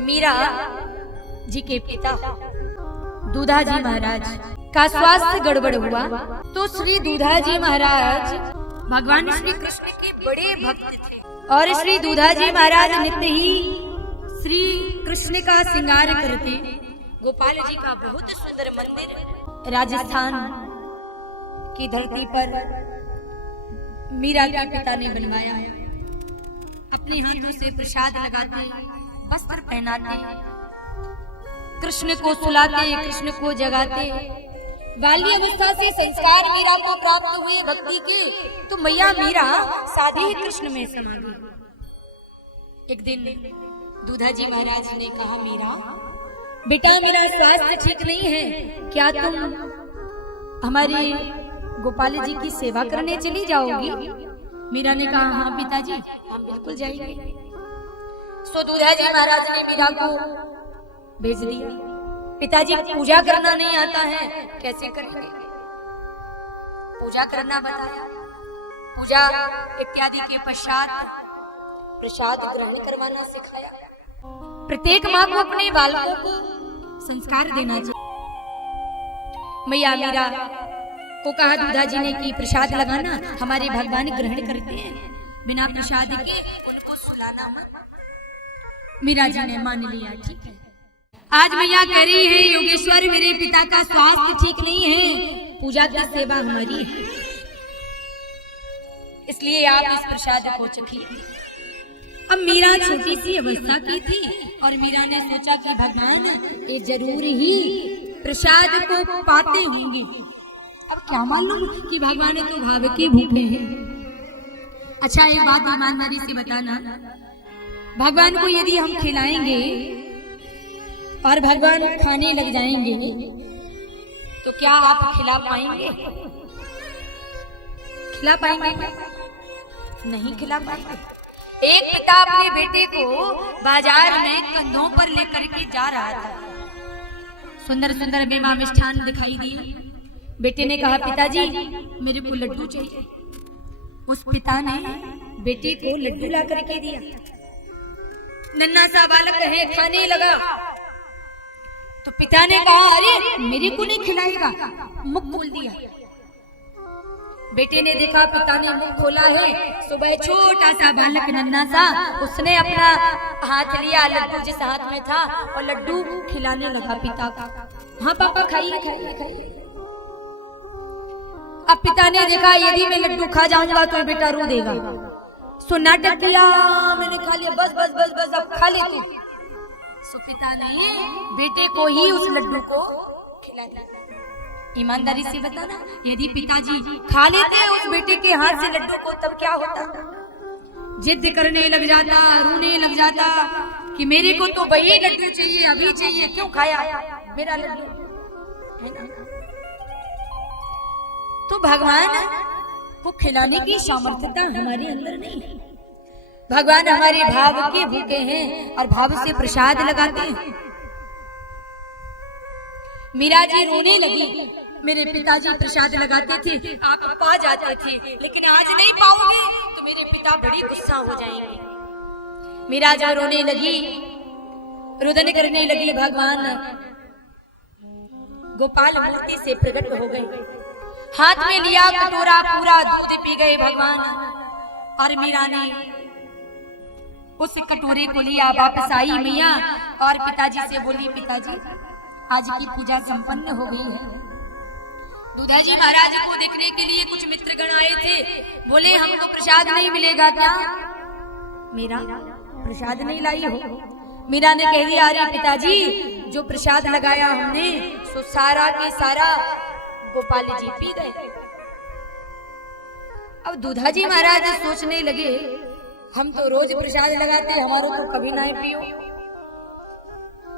मीरा जी के पिता दूधाजी महाराज का स्वास्थ्य गड़बड़ हुआ तो श्री दूधाजी महाराज भगवान श्री कृष्ण के बड़े भक्त थे और श्री दूधाजी महाराज नित्य ही श्री कृष्ण का श्रृंगार करते। गोपाल जी का बहुत सुंदर मंदिर राजस्थान की धरती पर मीरा के पिता ने बनवाया। अपने हाथों से प्रसाद लगाते, वस्त्र पहनाते, कृष्ण को सुलाते, कृष्ण को जगाते। बाल्य अवस्था से संस्कार मीरा को प्राप्त हुए भक्ति के, तो मैया मीरा साधे ही कृष्ण में समा गई। एक दिन दूधाजी महाराज ने कहा, मीरा बेटा मेरा स्वास्थ्य ठीक नहीं है, क्या तुम हमारी गोपाल जी की सेवा करने चली जाओगी? मीरा ने कहा, हाँ पिताजी हम बिल्कुल जाएंगे। सो दूधाजी महाराज ने मीरा को भेज दिया। पिताजी पूजा करना नहीं आता है, कैसे करेंगे? पूजा करना बताया। पूजा इत्यादि के पश्चात प्रसाद ग्रहण करवाना सिखाया। प्रत्येक माँ को अपने बालकों को संस्कार देना चाहिए। मैया मीरा को कहा दूधाजी ने कि प्रसाद लगाना, हमारे भगवान ग्रहण करते हैं, बिना प्रसाद के उनको सुलाना मत। मीरा जी ने मान लिया, ठीक है। आज मैया कह रही है, योगेश्वर मेरे पिता का स्वास्थ्य ठीक नहीं है, पूजा की सेवा हमारी है, इसलिए आप इस प्रसाद को चखिए। अब मीरा छोटी सी अवस्था की थी और मीरा ने सोचा कि भगवान ये जरूर ही प्रसाद को पाते होंगे। अब क्या मालूम कि भगवान तो भाव के भूखे हैं। अच्छा एक बात ईमानदारी से बताना, भगवान को यदि हम खिलाएंगे और भगवान खाने लग जाएंगे तो क्या आप खिला पाएंगे? खिला पाएंगे? नहीं खिला पाएंगे। एक पिता अपने बेटे को बाजार में कंधों पर लेकर के जा रहा था। सुंदर सुंदर मेवा मिष्ठान दिखाई दिए। बेटे ने कहा, पिताजी मेरे को लड्डू चाहिए। उस पिता ने बेटे को लड्डू ला करके दिया। नन्हा सा बालक है, खाने लगा तो पिता ने कहा, अरे मेरे को नहीं खिलाएगा, मुख खोल दिया। बेटे ने देखा पिता ने मुख खोला है। सुबह छोटा सा बालक नन्हा सा, उसने अपना हाथ लिया, लड्डू जिस हाथ में था, और लड्डू खिलाने लगा पिता का। हाँ पापा खाइए खाइए खाइए। अब पिता ने देखा यदि मैं लड्डू खा जाऊंगा तो बेटा रो देगा। सो नाटक किया, मैंने खा लिया, बस बस बस बस अब खा ले तू। सो पिता ने बेटे को ही उस लड्डू को खिला दिया। ईमानदारी से बताना, यदि पिताजी खा लेते उस बेटे के हाथ से लड्डू को, तब क्या होता? जिद करने लग जाता, रोने लग जाता कि मेरे को तो वही लड्डू चाहिए, अभी चाहिए, क्यों खाया मेरा लड्डू? है ना? तो भगवान को खिलाने की सामर्थ्यता हमारे अंदर नहीं है। भगवान हमारे भाव के भूखे हैं और भाव से प्रसाद लगाते हैं। मीरा जी रोने लगी, मेरे पिताजी प्रसाद लगाते थे, आप पा जाते थे, लेकिन आज नहीं पाओगे तो मेरे पिता बड़ी गुस्सा हो जाएंगे। मीरा जब रोने लगी, रुदन करने लगी, भगवान गोपाल मूर्ति से प्रकट हो गए। हाथ में लिया कटोरा, पूरा दूध पी गए भगवान। और मीरा ने उस कटोरे को लिया, वापस आई मैया और पिताजी से बोली, पिताजी आज की पूजा संपन्न हो गई है। दूधाजी महाराज को देखने के लिए कुछ मित्रगण आए थे, बोले हमको प्रसाद नहीं मिलेगा क्या? मीरा प्रसाद नहीं लाई हो? मीरा ने कह दिया, अरे पिताजी जो प्रसाद लगाया हमने सो सारा के सारा गोपाल जी पी गए। अब दूधाजी महाराज सोचने लगे, हम तो रोज प्रसाद लगाते, हमारा तो कभी ना पियो।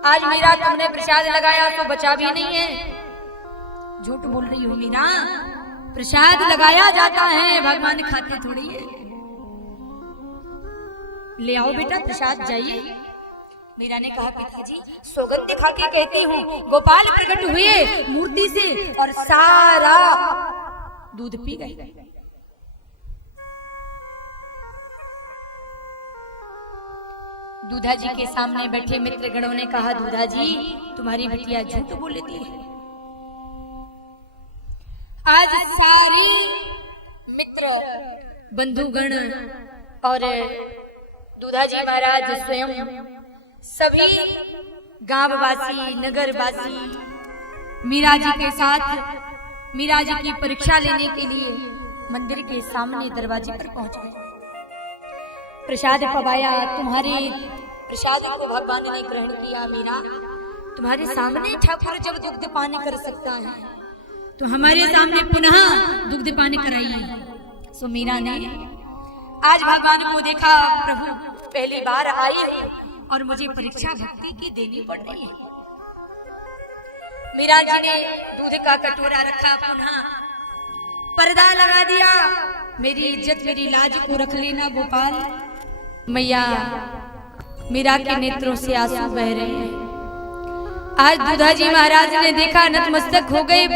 आज मीरा तुमने प्रसाद लगाया तो बचा भी नहीं है। झूठ बोल रही हो मीरा, प्रसाद लगाया जाता है, भगवान खाते थोड़ी है। ले आओ बेटा प्रसाद, जाइए। मीरा ने कहा, पिताजी सौगंध दिखा के कहती हूँ, गोपाल प्रकट हुए मूर्ति से और सारा दूध पी गए। दूधा जी के सामने बैठे मित्रगणों ने कहा, दूधा जी तुम्हारी बिटिया झूठ बोलती है। आज सारी मित्र बंधुगण और दूधा जी महाराज स्वयं सभी गांववासी नगरवासी मीरा जी के साथ मीरा जी की परीक्षा लेने के लिए मंदिर के सामने दरवाजे पर पहुंचे। प्रसाद पवाया, तुम्हारे प्रसाद को भगवान ने ग्रहण किया। मीरा, तुम्हारे सामने ठाकुर जब दुग्ध पानी कर सकता है तो हमारे सामने पुनः दुग्ध पानी कराइए। सो मीरा ने आज भगवान को देखा, प्रभु पहली बार आई है और मुझे परीक्षा भक्ति की देनी पड़ रही है। मीरा जी ने दूध का कटोरा रखा, पुनः पर्दा लगा दिया। मेरी इज्जत मेरी लाज को रख लेना गोपाल। मैया मीरा के नेत्रों से आंसू बह रहे हैं। आज दूधा जी महाराज ने देखा, नतमस्तक हो गए,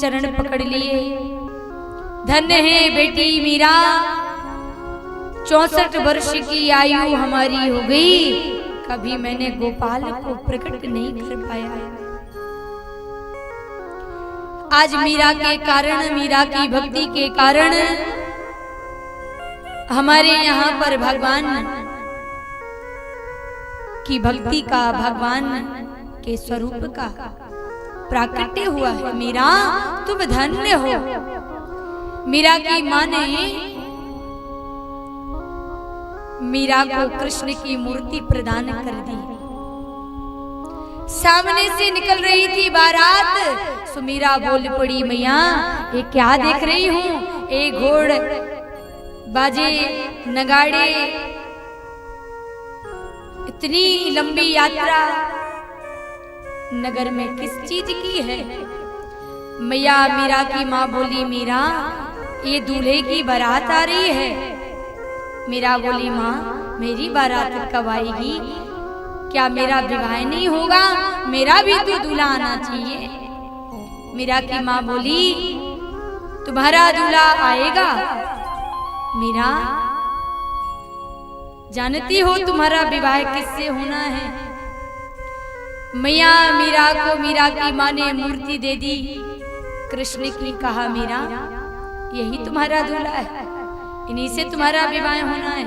चरण पकड़ लिए। धन्य है बेटी मीरा, 64 वर्ष की आयु हमारी हो गई, कभी मैंने गोपाल को प्रकट नहीं कर पाया। आज मीरा के कारण, मीरा की भक्ति के कारण हमारे यहाँ पर भगवान की भक्ति का, भगवान के स्वरूप का प्राकट्य हुआ है। मीरा तुम धन्य हो। मीरा की मां ने मीरा को कृष्ण की मूर्ति प्रदान कर दी। सामने से निकल रही थी बारात, सो मीरा बोल पड़ी, मैया ये क्या देख रही हूँ? एक घोड़ बाजे नगाड़े, इतनी लंबी यात्रा नगर में किस चीज की है? मैया मीरा की माँ बोली, मीरा ये दूल्हे की बारात आ रही है। मीरा बोली, माँ मेरी बारात कब आएगी? क्या मेरा विवाह नहीं होगा? मेरा भी तो दूल्हा आना चाहिए। मीरा की माँ बोली, तुम्हारा दूल्हा आएगा। मीरा जानती हो तुम्हारा विवाह किससे होना है? मैया मीरा को मीरा की माँ ने मूर्ति दे दी कृष्ण की। कहा, मीरा यही तुम्हारा दूल्हा है, इन्हीं से तुम्हारा विवाह होना है।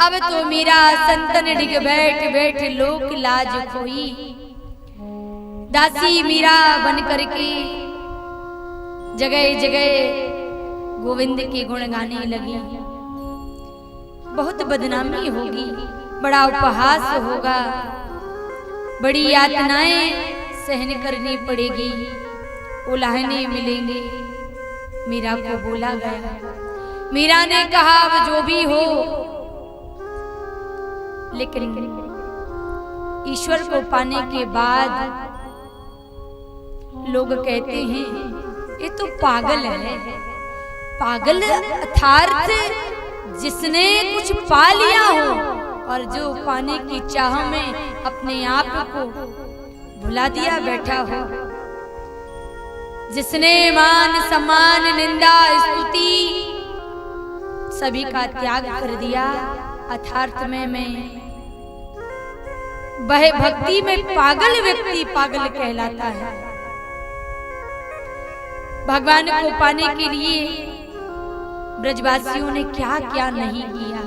अब तो मीरा संतन डिग बैठ बैठ लोक लाज खोई। दासी मीरा बन करके जगह जगह गोविंद के गुण गाने लगी। बहुत बदनामी होगी, बड़ा उपहास होगा, बड़ी यातनाएं सहन करनी पड़ेगी, उलाहने मिलेंगे। मीरा को बोला गया। मीरा ने कहा, अब जो भी हो, लेकिन ईश्वर को पाने के बाद लोग कहते हैं ये तो पागल है। पागल अर्थात जिसने कुछ पा लिया हो और जो पाने की चाह में अपने आप को भुला दिया बैठा हो। जिसने मान सम्मान निंदा स्तुति सभी का त्याग कर दिया, अर्थार्थ में वह भक्ति में पागल व्यक्ति पागल कहलाता है। भगवान को पाने के लिए ब्रजवासियों ने क्या क्या नहीं किया।